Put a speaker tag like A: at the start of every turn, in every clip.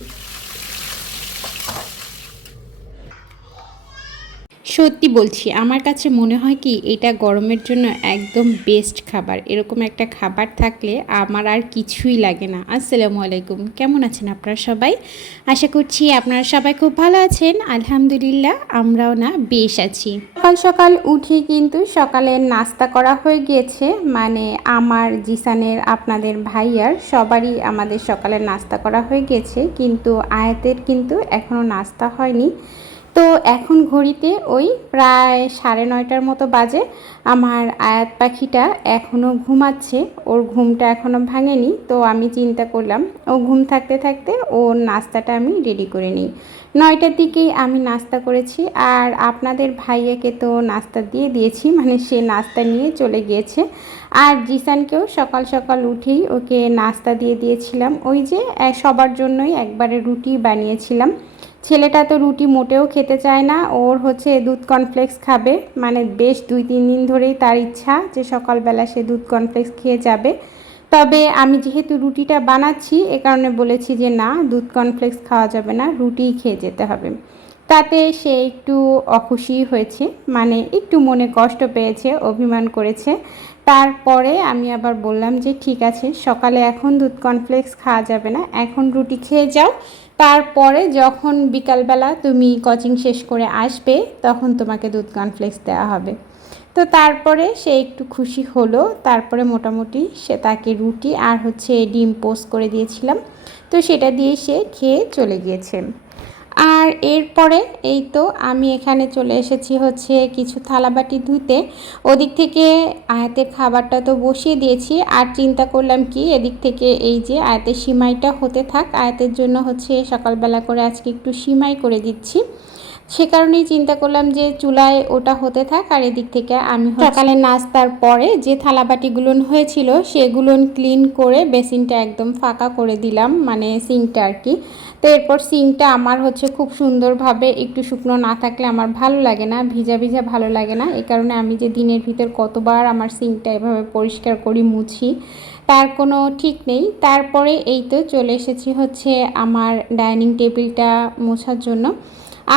A: Thank you. সত্যি বলছি, আমার কাছে মনে হয় কি, এটা গরমের জন্য একদম বেস্ট খাবার। এরকম একটা খাবার থাকলে আমার আর কিছুই লাগে না। আসসালামু আলাইকুম, কেমন আছেন আপনারা সবাই? আশা করছি আপনারা সবাই খুব ভালো আছেন। আলহামদুলিল্লাহ, আমরাও না বেশ আছি। সকাল সকাল উঠে কিন্তু সকালে নাস্তা করা হয়ে গিয়েছে। মানে আমার, জিসানের, আপনাদের ভাইয়ার সবারই আমাদের সকালে নাস্তা করা হয়ে গেছে কিন্তু আয়াতের কিন্তু এখনও নাস্তা হয়নি। তো এখন ঘড়িতে ওই প্রায় সাড়ে নয়টার মতো বাজে। আমার আয়াত পাখিটা এখনও ঘুমাচ্ছে, ওর ঘুমটা এখনও ভাঙেনি, তো আমি চিন্তা করলাম, ও ঘুম থাকতে থাকতে ওর নাস্তাটা আমি রেডি করে নিই। নয়টার দিকেই আমি নাস্তা করেছি, আর আপনাদের ভাইয়াকে তো নাস্তা দিয়ে দিয়েছি মানে সে নাস্তা নিয়ে চলে গিয়েছে। আর জিসানকেও সকাল সকাল উঠেই ওকে নাস্তা দিয়ে দিয়েছিলাম। ওই যে সবার জন্যই একবারে রুটি বানিয়েছিলাম। ছেলেটা তো রুটি মোটেও খেতে চায় না, ওর হচ্ছে দুধ কর্নফ্লেক্স খাবে। মানে বেশ দুই তিন দিন ধরেই তার ইচ্ছা যে সকালবেলা সে দুধ কর্নফ্লেক্স খেয়ে যাবে। তবে আমি যেহেতু রুটিটা বানাচ্ছি, এ কারণে বলেছি যে না, দুধ কর্নফ্লেক্স খাওয়া যাবে না, রুটিই খেয়ে যেতে হবে। তাতে সে একটু অখুশি হয়েছে মানে একটু মনে কষ্ট পেয়েছে, অভিমান করেছে। তারপরে আমি আবার বললাম যে, ঠিক আছে, সকালে এখন দুধ কর্নফ্লেক্স খাওয়া যাবে না, এখন রুটি খেয়ে যাও। তারপরে যখন বিকালবেলা তুমি কোচিং শেষ করে আসবে, তখন তোমাকে দুধ কর্নফ্লেক্স দেওয়া হবে। তো তারপরে সে একটু খুশি হলো, তারপরে মোটামুটি সে তাকে রুটি আর হচ্ছে ডিম পোস্ট করে দিয়েছিলাম। তো সেটা দিয়ে সে খেয়ে চলে গিয়েছে। আর এরপরে এই তো আমি এখানে চলে এসেছি হচ্ছে কিছু থালাবাটি ধুতে। ওদিক থেকে আয়াতের খাবারটা তো বসিয়ে দিয়েছি। আর চিন্তা করলাম কি, এদিক থেকে এই যে আয়াতের সিমাইটা হতে থাক। আয়াতের জন্য হচ্ছে সকালবেলা করে আজকে একটু সিমাই করে দিচ্ছি। সে কারণেই চিন্তা করলাম যে চুলায় ওটা হতে থাক আর এদিক থেকে আমি সকালে নাস্তার পরে যে থালাবাটিগুলো হয়েছিল সেগুলো ক্লিন করে বেসিনটা একদম ফাঁকা করে দিলাম মানে সিঙ্কটা আর কি। তো এরপর সিঙ্কটা আমার হচ্ছে খুব সুন্দরভাবে একটু শুকনো না থাকলে আমার ভালো লাগে না, ভিজা ভিজা ভালো লাগে না। এই কারণে আমি যে দিনের ভিতর কতবার আমার সিঙ্কটা এভাবে পরিষ্কার করি, মুছি, তার কোনো ঠিক নেই। তারপরে এই তো চলে এসেছি হচ্ছে আমার ডাইনিং টেবিলটা মোছার জন্য।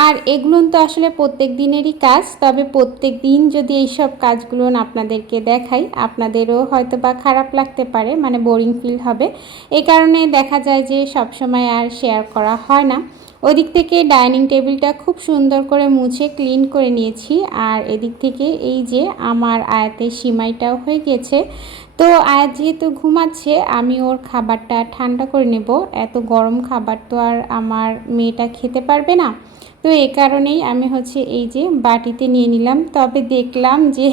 A: আর এগুলো তো আসলে প্রত্যেক দিনেরই কাজ, তবে প্রত্যেক দিন যদি এইসব কাজগুলো আপনাদেরকে দেখাই, আপনাদেরও হয়তো বা খারাপ লাগতে পারে মানে বোরিং ফিল হবে। এই কারণে দেখা যায় যে সব সময় আর শেয়ার করা হয় না। ওদিক থেকে ডাইনিং টেবিলটা খুব সুন্দর করে মুছে ক্লিন করে নিয়েছি। আর এদিক থেকে এই যে আমার আয়াতের সিমাইটাও হয়ে গেছে। তো আয়াত যেহেতু ঘুমাচ্ছে, আমি ওর খাবারটা ঠান্ডা করে নেব। এত গরম খাবার তো আর আমার মেয়েটা খেতে পারবে না। তো এ কারণেই আমি হচ্ছে এই যে বাটিতে নিয়ে নিলাম। তবে দেখলাম যে